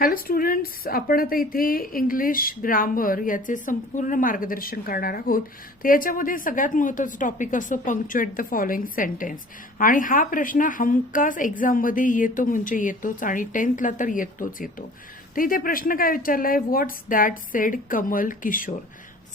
Hello students, आपण आता इथे इंग्लिश ग्रामर याचे संपूर्ण मार्गदर्शन करणार आहोत. तर याच्यामध्ये सगळ्यात महत्त्वाचा टॉपिक असतो पंक्च्युएट द फॉलोइंग सेंटेन्स. आणि हा प्रश्न हमखास एक्झाममध्ये येतो म्हणजे येतोच आणि 10th तर येतोच येतो. तर इथे प्रश्न काय विचारलाय, व्हॉट्स दॅट सेड कमल किशोर.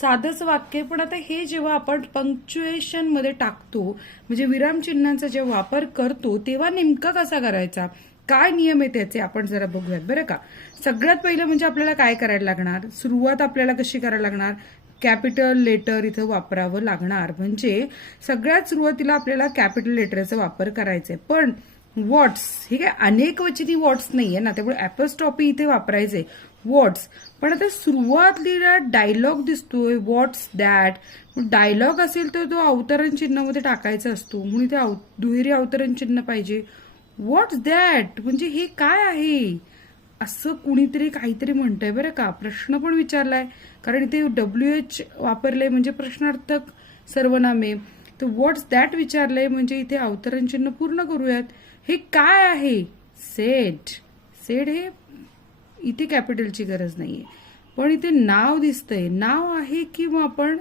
साधंच वाक्य, पण आता हे जेव्हा आपण पंक्च्युएशन मध्ये टाकतो म्हणजे विरामचिन्हांचा जेव्हा वापर करतो तेव्हा नेमका कसा करायचा, काय नियम आहे त्याचे आपण जरा बघूयात बरं का. सगळ्यात पहिलं म्हणजे आपल्याला काय करायला लागणार, सुरुवात आपल्याला कशी करायला लागणार, कॅपिटल लेटर इथं वापरावं लागणार. म्हणजे सगळ्यात सुरुवातीला आपल्याला कॅपिटल लेटरचा वापर करायचा आहे. पण व्हॉट्स हे काय अनेक वचनी व्हॉट्स नाहीये ना, त्यामुळे ॲपॉस्ट्रॉफी इथे वापरायचे व्हॉट्स. पण आता सुरुवातीला डायलॉग दिसतोय व्हॉट्स दॅट, डायलॉग असेल तर तो अवतरण चिन्हामध्ये टाकायचा असतो, म्हणून इथे दुहेरी अवतरण चिन्ह पाहिजे. व्हॉट्स दॅट म्हणजे हे काय आहे असं कुणीतरी काहीतरी म्हणतंय बरं का. प्रश्न पण विचारलाय कारण इथे WH वापरलंय म्हणजे प्रश्नार्थक सर्वनामे. तर व्हॉट्स दॅट विचारलंय म्हणजे इथे अवतरण चिन्ह पूर्ण करूयात. हे काय आहे, सेड. सेड हे इथे कॅपिटलची गरज नाहीये, पण इथे नाव दिसतंय, नाव आहे की मग आपण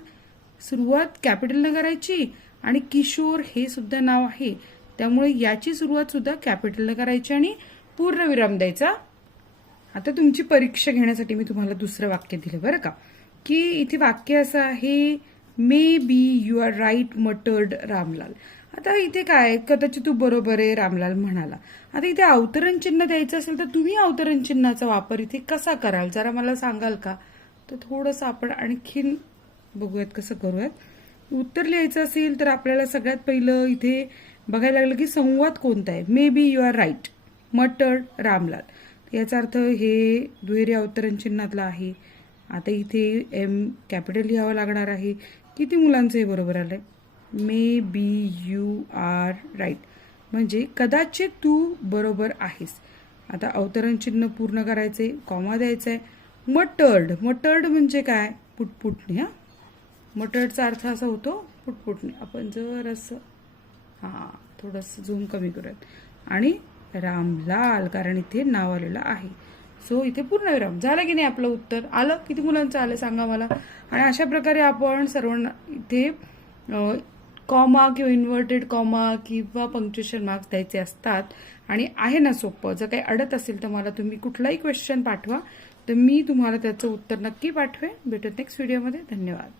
सुरुवात कॅपिटलनं करायची. आणि किशोर हे सुद्धा नाव आहे, त्यामुळे याची सुरुवात सुद्धा कॅपिटलनं करायची आणि पूर्ण विराम द्यायचा. आता तुमची परीक्षा घेण्यासाठी मी तुम्हाला दुसरं वाक्य दिलं बरं का, की इथे वाक्य असं आहे, maybe you are right mattered Ramlal. आता इथे काय, कदाचित तू बरोबर आहे रामलाल म्हणाला. आता इथे अवतरण चिन्ह द्यायचं असेल तर तुम्ही अवतरण चिन्हाचा वापर इथे कसा कराल जरा मला सांगाल का. तर थोडंसं आपण आणखीन बघूयात कसं करूयात. उत्तर लिहायचं असेल तर आपल्याला सगळ्यात पहिलं इथे बघायला लागलं की संवाद कोणता आहे. Maybe you are right mattered Ramlal, याचा अर्थ हे दुहेरी अवतरण चिन्हातलं आहे. आता इथे एम कॅपिटल लिहावं लागणार आहे. किती मुलांचं हे बरोबर आलंय, maybe you are right म्हणजे कदाचित तू बरोबर आहेस. आता अवतरण चिन्ह पूर्ण करायचे, कॉमा द्यायचा आहे. मटर्ड, मटर्ड म्हणजे काय, पुटपुटणे. हा, मटर्डचा अर्थ असा होतो पुटपुटणे. आपण जर असं थोडंसं झूम कमी करूयात. आणि रामलाल कारण इथे नाव आलेलं आहे, सो इथे पूर्ण विराम झालं की नाही. आपलं उत्तर आलं, किती मुलांचं आलं सांगा मला. आणि अशा प्रकारे आपण सर्वांना इथे कॉमा किंवा इन्व्हर्टेड कॉमा किंवा पंक्च्युएशन मार्क्स द्यायचे असतात. आणि आहे ना सोपं. जर काही अडत असेल तर मला तुम्ही कुठलाही क्वेश्चन पाठवा, तर मी तुम्हाला त्याचं उत्तर नक्की पाठवेन. भेटत नेक्स्ट व्हिडिओमध्ये. धन्यवाद.